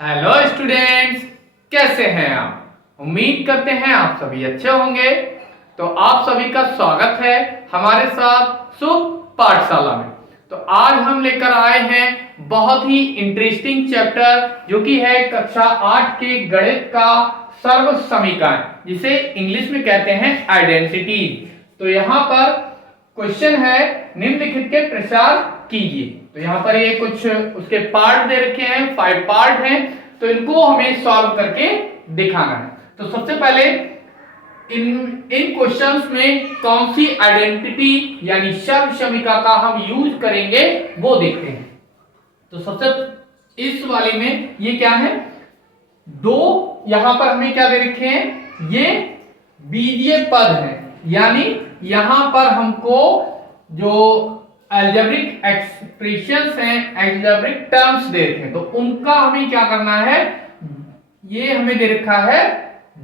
Hello students, कैसे हैं आप। उम्मीद करते हैं आप सभी अच्छे होंगे। तो आप सभी का स्वागत है हमारे साथ शुभ पाठशाला में। तो आज हम लेकर आए हैं बहुत ही इंटरेस्टिंग चैप्टर जो कि है कक्षा 8 के गणित का सर्व समीकरण, जिसे इंग्लिश में कहते हैं आइडेंटिटी। तो यहाँ पर क्वेश्चन है, निम्नलिखित के प्रसार कीजिए। तो यहाँ पर ये कुछ उसके पार्ट दे रखे हैं, 5 पार्ट हैं, तो इनको हमें सॉल्व करके दिखाना है। तो सबसे पहले इन क्वेश्चंस में कौन सी आइडेंटिटी यानी सर्व समीकरण का हम यूज करेंगे वो देखते हैं। तो सबसे इस वाले में ये क्या है, दो यहां पर हमें क्या दे रखे हैं, ये बीजीय पद है, यानी यहां पर हमको जो अलजेब्रिक एक्सप्रेशंस हैं, अलजेब्रिक टर्म्स दे रखे हैं, तो उनका हमें क्या करना है, ये हमें दे रखा है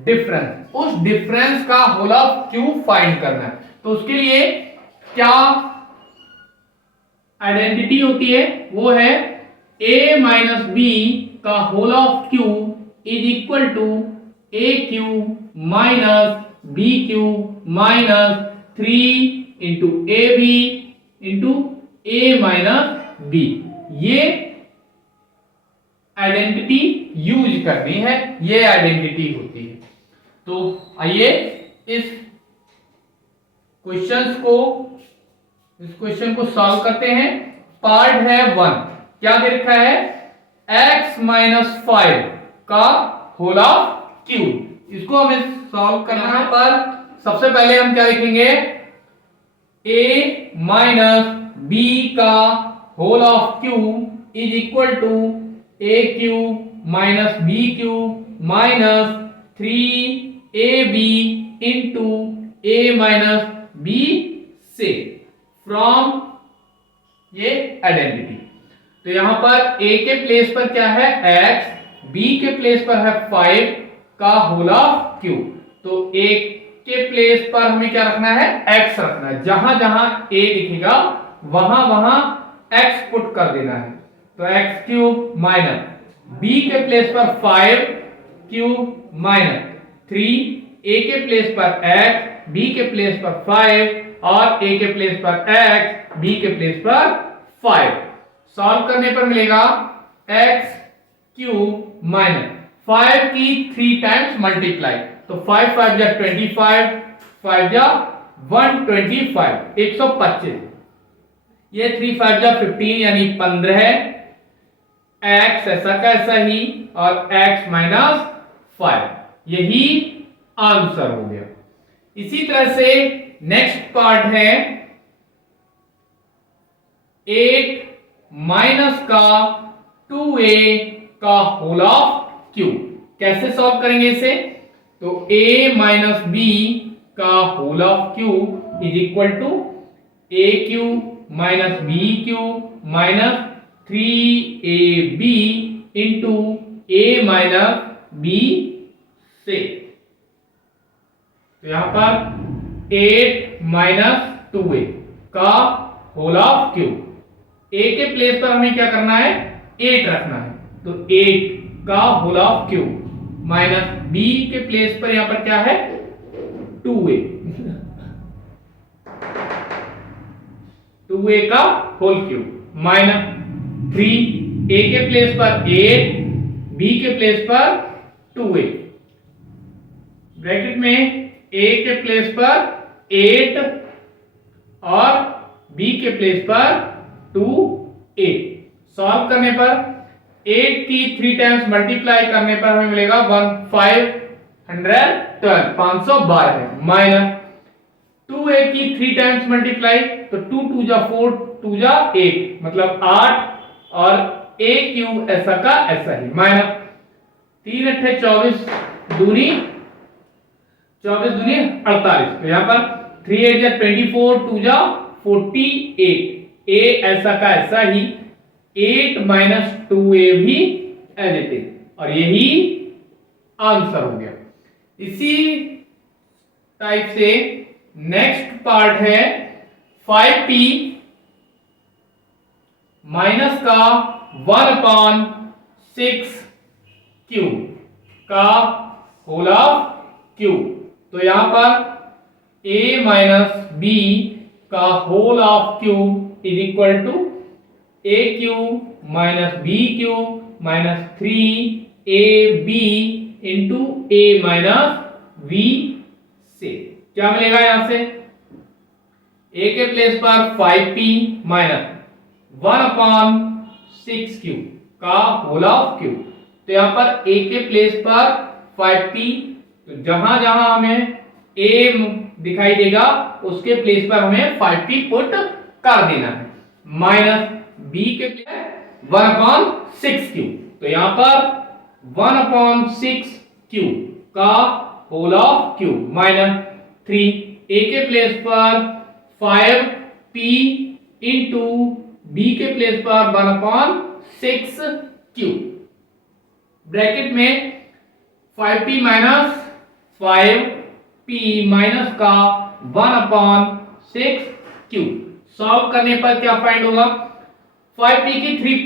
डिफरेंस, उस डिफरेंस का होल ऑफ क्यूब फाइंड करना है। तो उसके लिए क्या आइडेंटिटी होती है, वो है a माइनस बी का whole of cube is equal to a cube minus b cube minus 3 into a b into a minus b. ये आइडेंटिटी यूज करनी है, ये आइडेंटिटी होती है। तो आइए इस क्वेश्चन को सॉल्व करते हैं। पार्ट है 1, क्या दे रखा है, x माइनस 5 का होल ऑफ क्यूब। इसको हमें सॉल्व करना है। पर सबसे पहले हम क्या लिखेंगे, a माइनस बी का whole of cube is equal to a cube minus b cube minus 3ab into a minus b से फ्रॉम ये आइडेंटिटी। तो यहां पर a के प्लेस पर क्या है x, b के प्लेस पर है 5 का होल ऑफ क्यूब। तो a के प्लेस पर हमें क्या रखना है, x रखना है। जहां जहां a दिखेगा वहां वहां x पुट कर देना है। तो x क्यूब माइनस b के प्लेस पर 5 क्यूब माइनस 3, a के प्लेस पर x, b के प्लेस पर 5 और a के प्लेस पर x, b के प्लेस पर 5। सॉल्व करने पर मिलेगा x क्यूब माइनस 5 की 3 टाइम्स मल्टीप्लाई, तो 5 5 जा 25, 5 जा 125, 125। ये 3 5 जा 15 यानी 15, x ऐसा का ऐसा ही और x माइनस 5, यही आंसर हो गया। इसी तरह से नेक्स्ट पार्ट है 8 माइनस का 2a का होल ऑफ क्यूब। कैसे सॉल्व करेंगे इसे, तो a माइनस बी का whole of cube is equal to a cube minus b cube minus 3ab into a minus b से। तो यहां पर 8 माइनस 2a का होल ऑफ क्यूब, a के प्लेस पर हमें क्या करना है, 8 रखना है। तो 8 का whole of cube minus b के प्लेस पर यहां पर क्या है 2a, 2a का होल क्यूब माइनस 3, a के प्लेस पर 8, b के प्लेस पर 2a, ब्रैकेट में a के प्लेस पर 8 और b के प्लेस पर 2a। सॉल्व करने पर 8 की 3 टाइम्स मल्टीप्लाई करने पर हमें मिलेगा 1512, 512 है, माइनस 2a की 3 टाइम्स मल्टीप्लाई, तो 2 2 जा 4, 2 जा 8, मतलब 8 और a क्यूब ऐसा का ऐसा ही, माइनस 3 8 24 दूनी 48। तो यहां पर 3 8 जा 24, 2 जा 48, a ऐसा का ऐसा ही, 8 माइनस 2a भी एज इट इज, और यही आंसर हो गया। इसी टाइप से नेक्स्ट पार्ट है 5p माइनस का 1/6 क्यूब का होल ऑफ क्यूब। तो यहां पर a माइनस बी का whole of cube is equal to a cube minus b cube minus 3ab into a minus b से क्या मिलेगा? यहां से a के प्लेस पर 5p माइनस 1/6 का होल ऑफ क्यूब। तो यहां पर a के प्लेस पर 5p, तो जहां जहां हमें a दिखाई देगा उसके प्लेस पर हमें 5p पुट कर देना है, माइनस b के प्लेस 1/6। तो यहां पर 1/6 का whole of cube minus 3 a के प्लेस पर 5p इंटू b के प्लेस पर 1/6 ब्रैकेट में 5p माइनस 5p माइनस का 1/6 सॉल्व करने पर क्या फाइंड होगा? 5p की 3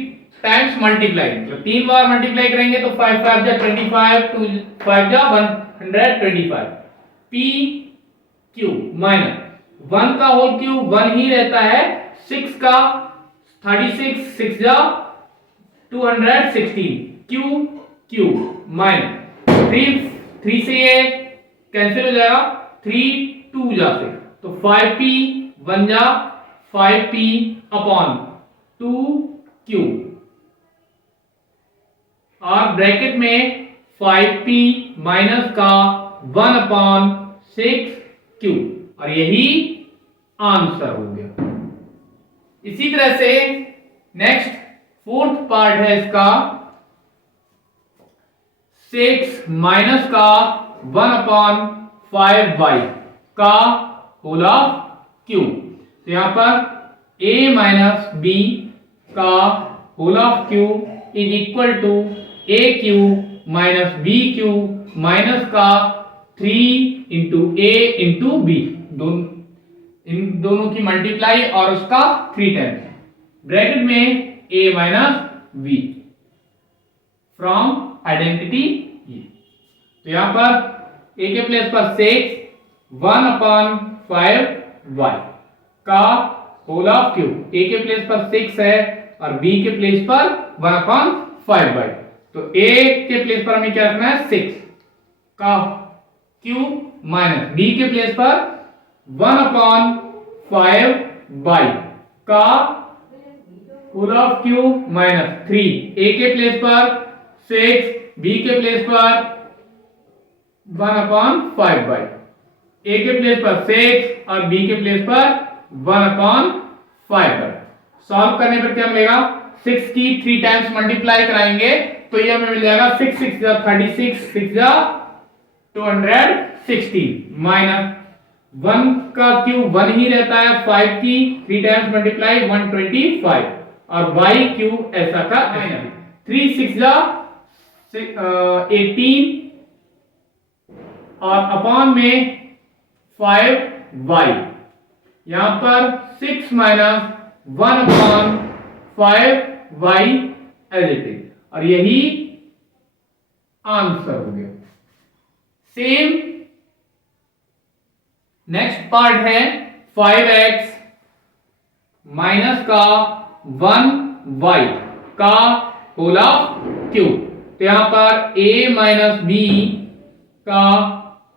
टाइम्स मल्टीप्लाई, मतलब 3 बार मल्टीप्लाई करेंगे तो 5 5 जा 25, 2 5 जा 125 p क्यूब माइनस 1 का होल क्यूब 1 ही रहता है, 6 का 36, 6 जा 216 क्यूब माइनस 3 से ये कैंसिल हो जाएगा, 3 2 जा से, तो 5p 1 जा 5p अपॉन 2 क्यूब और ब्रैकेट में 5p माइनस का 1/6 क्यूब और यही आंसर हो गया। इसी तरह से नेक्स्ट फोर्थ पार्ट है इसका 6 माइनस का 1/5y का होल ऑफ क्यूब। तो यहां पर a माइनस b का whole of cube is equal to a cube minus b cube minus का 3 इंटू a इंटू b, इन दोनों की मल्टीप्लाई और उसका 3 टाइम्स, ब्रैकेट में a minus b from identity. तो यहां पर a के प्लेस पर 6 1/5y का होल ऑफ क्यूब, a के प्लेस पर 6 है और b के प्लेस पर 1/5y, तो a के प्लेस पर हमें क्या रखना है 6 का क्यूब माइनस b के प्लेस पर 1/5y का whole of cube minus 3, a के प्लेस पर 6, b के प्लेस पर 1/5y, a के प्लेस पर 6 और b के प्लेस पर 1/5y। सॉल्व करने पर क्या मिलेगा? 6 की 3 टाइम्स मल्टीप्लाई कराएंगे तो ये हमें मिल जाएगा 6 6 जा 36, 6 जा 216 माइनस 1 का क्यूब 1 ही रहता है, 5 की 3 टाइम्स मल्टीप्लाई 125 और y क्यूब ऐसा का 3 6 जा 18 और अपॉन में 5y, यहां पर 6 minus 1/5y as it is और यही आंसर हो गया। सेम नेक्स्ट पार्ट है 5x माइनस का 1y का होल ऑफ क्यूब। तो यहां पर a माइनस b का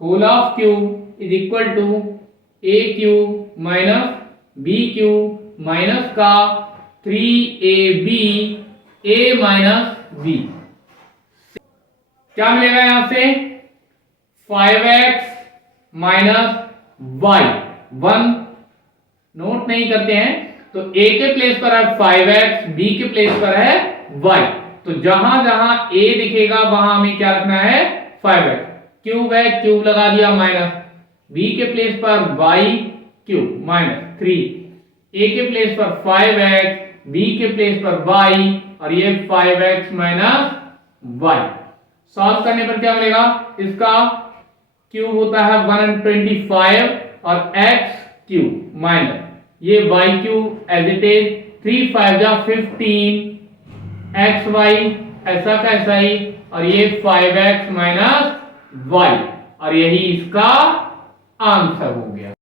whole of cube is equal to a cube minus b cube minus का 3ab a माइनस b। क्या मिलेगा यहां से? 5x माइनस y, 1 नोट नहीं करते हैं तो a के प्लेस पर है 5x, b के प्लेस पर है y, तो जहां जहां a दिखेगा वहां हमें क्या रखना है 5x, क्यूब है क्यूब लगा दिया माइनस, b के प्लेस पर y क्यूब माइनस 3, a के प्लेस पर 5x, b के प्लेस पर y और ये 5x माइनस y। सॉल्व करने पर क्या मिलेगा? इसका क्यूब होता है 125 और x क्यूब माइनस ये y cube as it is 3 5 जा 15 xy ऐसा का ऐसा ही, और ये 5x माइनस वाई, और यही इसका आंसर हो गया।